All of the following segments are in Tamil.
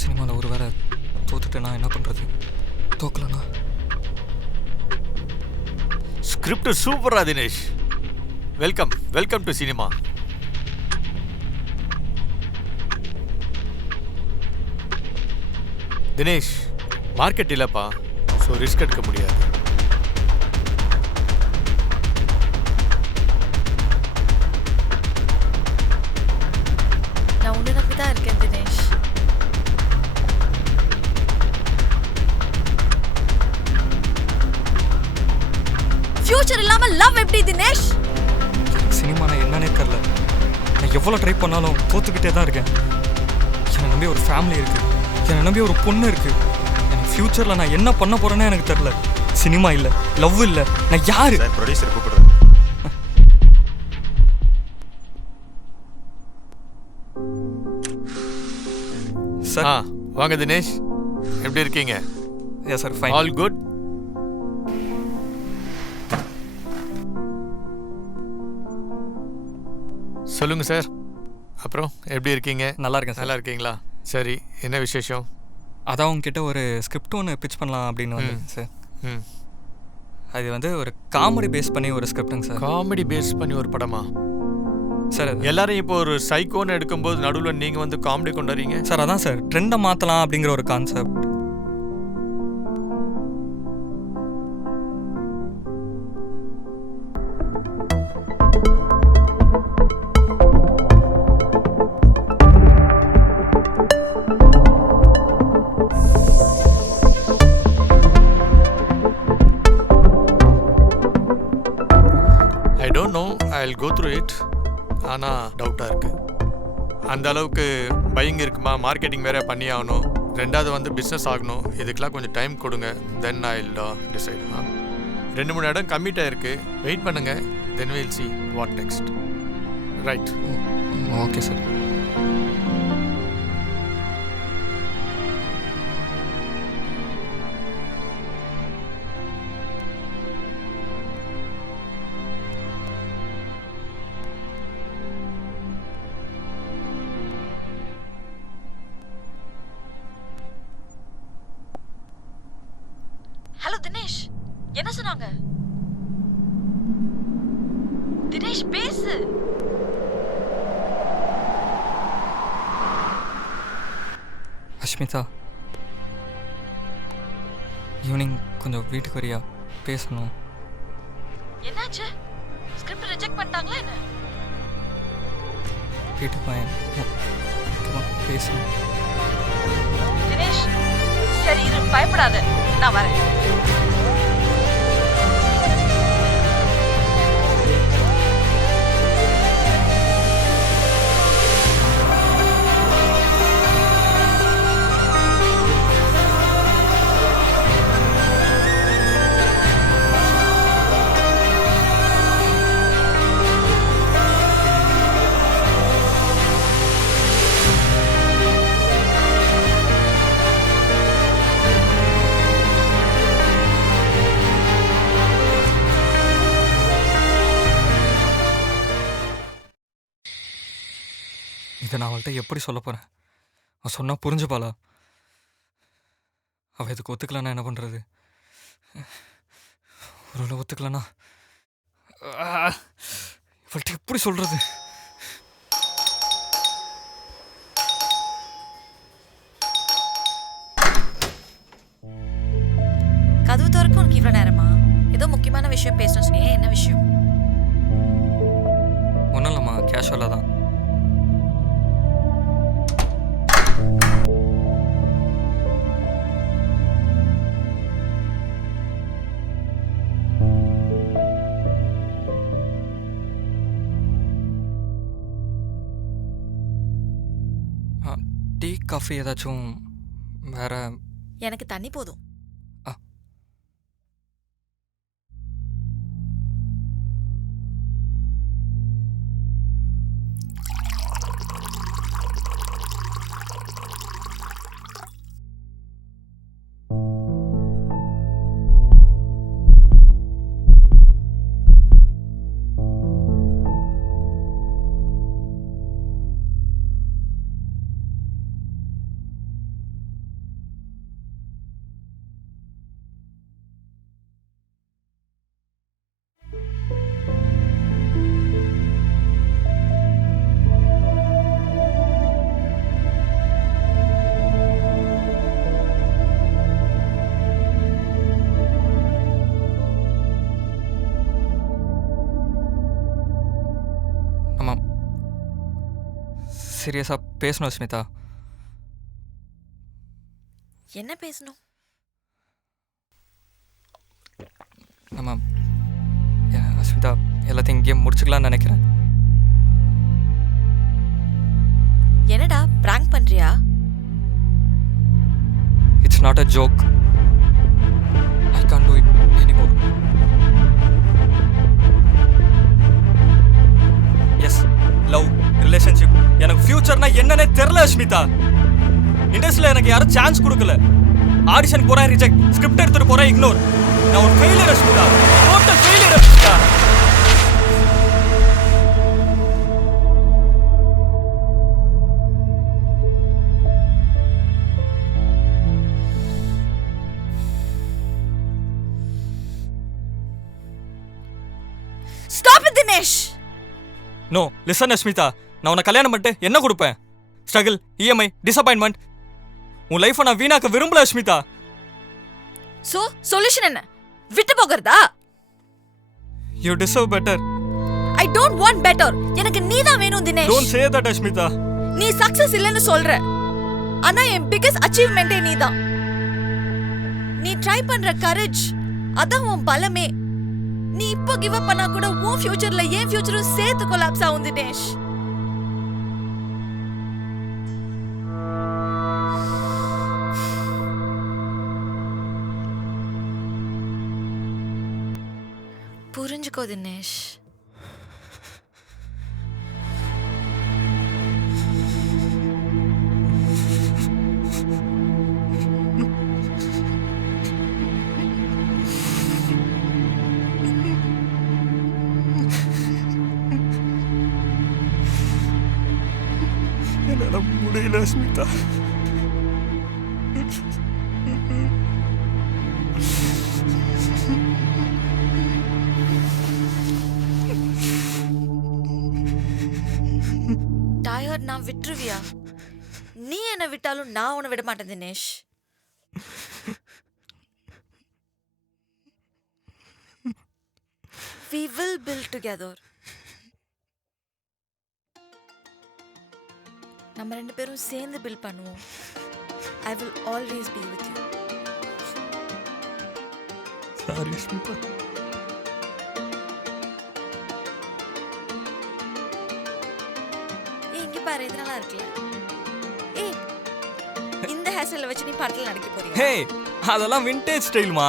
சினிமாவில் ஒரு வேளை தோத்துட்டேன்னா என்ன பண்ணுறது? தோக்கலண்ணா. ஸ்கிரிப்ட் சூப்பரா Dinesh. Welcome welcome to cinema. Dinesh, market இல்லைப்பா, ஸோ ரிஸ்க் எடுக்க முடியாது. நான் உன்னை நம்பி தான் இருக்கேன் தினேஷ். ஃபியூச்சர் இல்லாம லவ் எப்படி தினேஷ்? சினிமா நான் என்னன்னே தெரில. நான் எவ்வளோ ட்ரை பண்ணாலும் தோத்துக்கிட்டே தான் இருக்கேன். என்னை நம்பி ஒரு ஃபேமிலி இருக்குது, என்னை நம்பி ஒரு பொண்ணு இருக்குது. எனக்கு ஃப்யூச்சரில் நான் என்ன பண்ண போகிறேன்னே எனக்கு தெரில. சினிமா இல்லை, லவ் இல்லை, நான் யார்? ப்ரொடியூசர் கூப்பிடுறேன். சார் வாங்க தினேஷ், எப்படி இருக்கீங்க? Yes sir, fine. All good. சொல்லுங்க சார், அப்புறம் எப்படி இருக்கீங்க? நல்லா இருக்கேன் சார். நல்லா இருக்கீங்களா? சரி, என்ன விசேஷம்? அதான் உங்ககிட்ட ஒரு ஸ்கிரிப்ட் ஒன்று பிச் பண்ணலாம் அப்படின்னு வந்து சார். ம், அது வந்து ஒரு காமெடி பேஸ் பண்ணி ஒரு ஸ்கிரிப்டுங்க சார். காமெடி பேஸ் பண்ணி ஒரு படமா சார்? எல்லாரும் இப்போ ஒரு சைக்கோன்னு எடுக்கும்போது நடுவில் நீங்கள் வந்து காமெடி கொண்டு வரீங்க சார் அதான் சார், ட்ரெண்டை மாற்றலாம் அப்படிங்கிற ஒரு concept. I don't know, I will go through it. ஆனால் டவுட்டாக இருக்குது. அந்த அளவுக்கு பையிங் இருக்குமா? மார்க்கெட்டிங் வேற பண்ணி ஆகணும், ரெண்டாவது வந்து பிஸ்னஸ் ஆகணும். இதுக்கெலாம் கொஞ்சம் டைம் கொடுங்க. தென் ஐ வில் டிசைட். 2-3 இடம் கம்மிட் ஆகிருக்கு, வெயிட் பண்ணுங்க. Then will see what next. Right? Okay sir. Hello Dinesh, என்ன சொன்னாங்க? தினேஷ் பேசு. அஷ்மிதா, ஈவினிங் கொஞ்சம் வீட்டுக்கு வரியா? பேசணும். என்னாச்சு? ஸ்கிரிப்ட் ரிஜெக்ட் பண்ணிட்டாங்களா என்ன? வீட்டுக்கு வாயேன், பேசணும். தினேஷ், சரி இரு, பயப்படாத, நான் வரேன். இதை நான் அவள்கிட்ட எப்படி சொல்ல போகிறேன்? அவள் சொன்னால் புரிஞ்சுப்பாளா? அவள் இதுக்கு ஒத்துக்கலன்னா என்ன பண்ணுறது? ஒரு ஒத்துக்கலன்னா இவள்கிட்ட எப்படி சொல்கிறது? கதவு திறக்க உனக்கு இவ்வளோ நேரமா? ஏதோ முக்கியமான விஷயம் பேசணும் சொன்னியே, என்ன விஷயம்? ஒன்றும் இல்லைம்மா, கேஷுவலாக தான். டீ காஃபி ஏதாச்சும் வேற? எனக்கு தண்ணி போதும். சீரியஸாக பேசணும் அஸ்மிதா. என்ன பேசணும்? நம்ம அஸ்மிதா எல்லாத்தையும் இங்கேயே முடிச்சுக்கலாம்னு நினைக்கிறேன். என்னடா பிராங்க் பண்றியா? It's not a joke. I can't do it anymore. Yes, love, relationship, எனக்கு ஃபியூச்சர்னா என்னன்னே தெரியல அஸ்மிதா. இண்டஸ்ட்ரியில் எனக்கு யாரும் சான்ஸ் கொடுக்கல. ஆடிஷன் போகிறேன் ரிஜெக்ட், ஸ்கிரிப்ட் எடுத்துகிட்டு போகிறேன் இக்னோர். நான் ஒரு failure Asmita, total failure Asmita. Stop it, Dinesh! No, listen Asmita. நான் உன்னை கல்யாணம் பண்ணிட்டு என்ன கொடுப்பேன்? Struggle, EMI, disappointment. உன் லைஃப்பை நான் வீணாக்க விரும்பல அஸ்மிதா. சோ சொல்யூஷன் என்ன? விட்டு போகிறதா? You deserve better. I don't want better. எனக்கு நீ தான் வேணும் Dinesh. Don't say that Asmita. நீ சக்சஸ் இல்லைன்னு சொல்ற, ஆனா என் பிகஸ்ட் அச்சீவ்மெண்டே நீ தான். நீ ட்ரை பண்ற கரேஜ், அதான் உன் பலமே. நீ இப்போ கிவ் அப் பண்ணா கூட உன் ஃபியூச்சர்ல என் ஃபியூச்சரும் சேர்த்து கொலாப்ஸ் ஆகும் தினேஷ். புரிஞ்சுக்கோ தினேஷ். என்னால முடியல அஸ்மிதா. டயர்ட் நான் விட்டுருவியா? நீ என்ன விட்டாலும் நான் உன்னை விட மாட்டேன் Dinesh. We will build together. நம்ம ரெண்டு பேரும் சேர்ந்து பில்ட் பண்ணுவோம். I will always be with you. Sorry Asmita. இங்க பாரு, இது நல்லா இருக்குல்ல? ஏய், இந்த ஹேர் ஸ்டைல வச்சு நீ படத்துல நடிக்க போறியா? ஹே, அதெல்லாம் விண்டேஜ் ஸ்டைல்மா.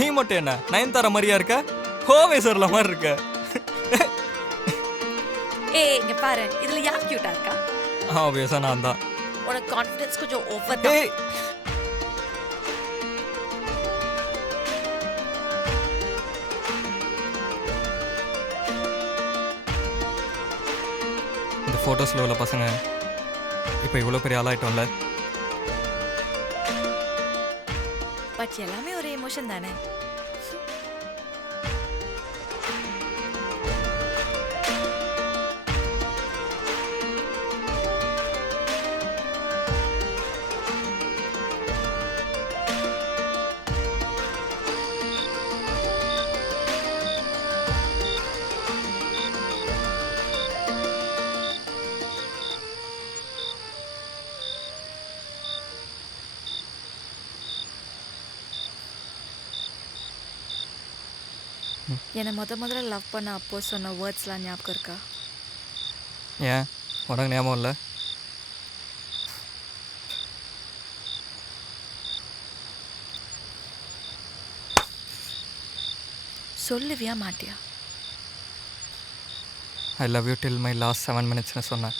நீ மட்டும் என்ன நயன்தாரா மாதிரியா இருக்க? ஹோவேசர்ல மாதிரி இருக்க. ஏய், இங்க பாரு, இதுல யார் கியூட்டா இருக்கா? ஆப்வியஸா நான் தான். உனக்கு கான்ஃபிடன்ஸ் கொஞ்சம் ஓவர் தான். ஏய், இந்த ஃபோட்டோஸில் உள்ள பசங்க இப்போ இவ்வளோ பெரிய ஆளாயிட்டோம்ல. பட் எல்லாமே ஒரு எமோஷன் தானே. என்னை முதல்ல லவ் பண்ண அப்போ சொன்ன வேர்ட்ஸ்லாம் ஞாபகம் இருக்கா? ஏன் உனக்கு ஞாபகம் இல்லை? சொல்லுவியா மாட்டியா? I love you till my last 7 minutesனு சொன்னேன்.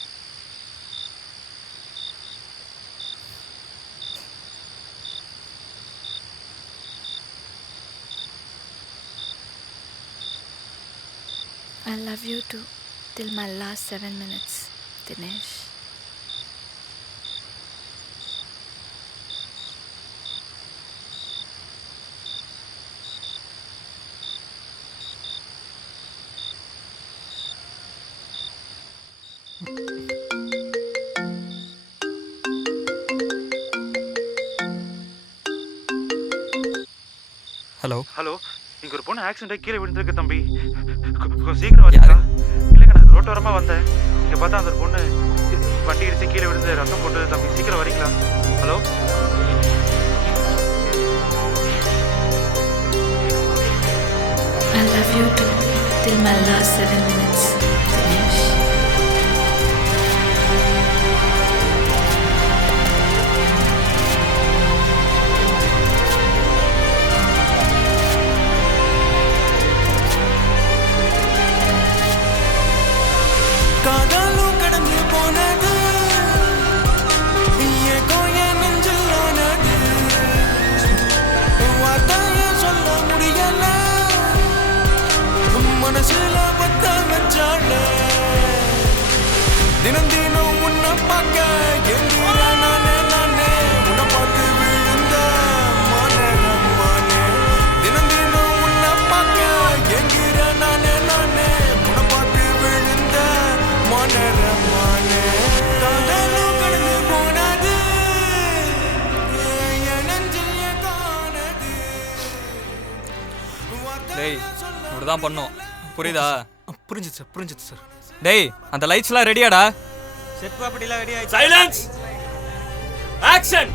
I love you too till my last 7 minutes, Dinesh. Hello hello, இங்க ஒரு பொண்ணு ஆக்சிடென்ட் ஆகி கீழே விழுந்திருக்கு தம்பி. கொஞ்சம் சீக்கிரம் வரீங்களா? இல்லைங்க, நான் ரோட்டோரமாக வந்தேன். இங்கே பார்த்தா அந்த பொண்ணு வண்டி இடிச்சு கீழே விழுந்து ரத்தம் போட்டு தம்பி சீக்கிரம் வரீங்களா? Hello? I love you too, till my last 7 minutes. Dinesh. காதலும் கடந்து போனது நெஞ்சில் ஆனது வார்த்தைய சொல்ல முடியல மனசுல பத்த வச்சால தினம் தினம் உன்னை பார்க்க எங்கிற நானே உன்னை பார்த்து விழுந்த மானே தினம் தினம் உன்னை பார்க்க எங்கிற நானே உன்னை பார்த்து விழுந்த மானே காதலும் கடந்து போனது என் நெஞ்சில் காணது டேய் இப்படிதான் பண்ணோம், புரியுதா? புரிஞ்சுது சார். டேய் அந்த லைட்ஸ்லாம் ரெடியாடா? செட் ப்ராப்பர்ட்டிலாம் ரெடி ஆயிடுச்சு. Silence, action.